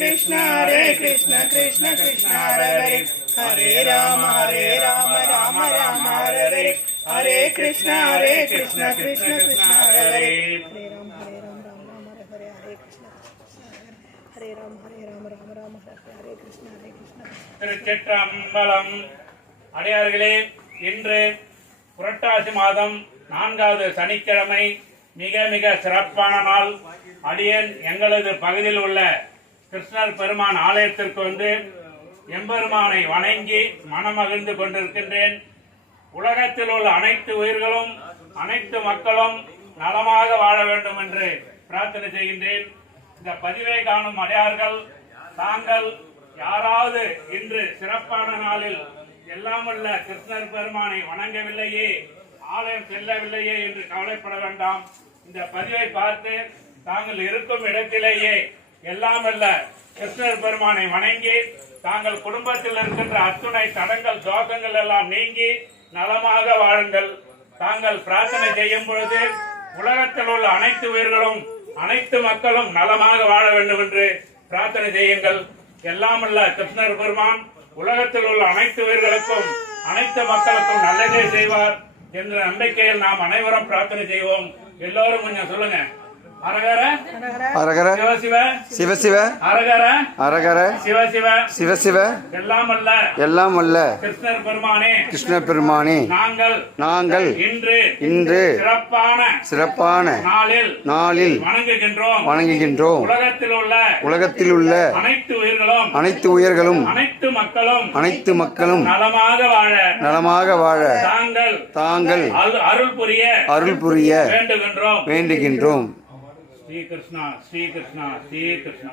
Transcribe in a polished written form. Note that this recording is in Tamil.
Krishna Krishna Krishna Hare Hare Hare Rama Rama Rama Hare Hare Hare Krishna Krishna Krishna Hare Hare Hare Rama Rama Hare Hare Hare Krishna Rama Rama Hare Krishna திருச்சிற்றம்பலம். அடியார்களே, இன்று புரட்டாசி மாதம் 4வது சனிக்கிழமை, மிக மிக சிறப்பான நாள். அடியேன் எங்களது பகுதியில் உள்ள கிருஷ்ணர் பெருமான் ஆலயத்திற்கு வந்து எம்பெருமானை வணங்கி மனமகிழ்ந்து கொண்டிருக்கின்றேன். உலகத்தில் உள்ள அனைத்து உயிர்களும் அனைத்து மக்களும் நலமாக வாழ வேண்டும் என்று பிரார்த்தனை செய்கின்றேன். இந்த பதிவை காணும் அடியார்கள் தாங்கள் யாராவது இன்று சிறப்பான நாளில் எல்லாம் உள்ள கிருஷ்ணர் பெருமானை வணங்கவில்லையே, ஆலயம் செல்லவில்லையே என்று கவலைப்பட வேண்டாம். இந்த பதிவை பார்த்து தாங்கள் இருக்கும் இடத்திலேயே எல்லாம் உள்ள கிருஷ்ணர் பெருமானை வணங்கி தாங்கள் குடும்பத்தில் இருக்கின்ற அத்துணை தடங்கள் தோஷங்கள் எல்லாம் நீங்கி நலமாக வாழுங்கள். தாங்கள் பிரார்த்தனை செய்யும் பொழுது உலகத்தில் உள்ள அனைத்து உயிர்களும் அனைத்து மக்களும் நலமாக வாழ வேண்டும் என்று பிரார்த்தனை செய்யுங்கள். எல்லாம் உள்ள கிருஷ்ணர் பெருமான் உலகத்தில் உள்ள அனைத்து உயிர்களுக்கும் அனைத்து மக்களுக்கும் நல்லதே செய்வார் என்ற நம்பிக்கையில் நாம் அனைவரும் பிரார்த்தனை செய்வோம். எல்லோரும் கொஞ்சம் சொல்லுங்க. அரகர அரகர சிவ சிவ சிவ சிவ அரகர அரகர சிவ சிவ சிவ சிவ எல்லாம் அல்ல கிருஷ்ணர் பெருமானே கிருஷ்ண பெருமானே நாங்கள் இன்று சிறப்பான நாளில் வணங்குகின்றோம். உலகத்தில் உள்ள அனைத்து உயிர்களும் அனைத்து மக்களும் நலமாக வாழ தாங்கள் அருள் புரிய வேண்டுகின்றோம். ஸ்ரீ கிருஷ்ணா ஸ்ரீ கிருஷ்ணா ஸ்ரீ கிருஷ்ணா.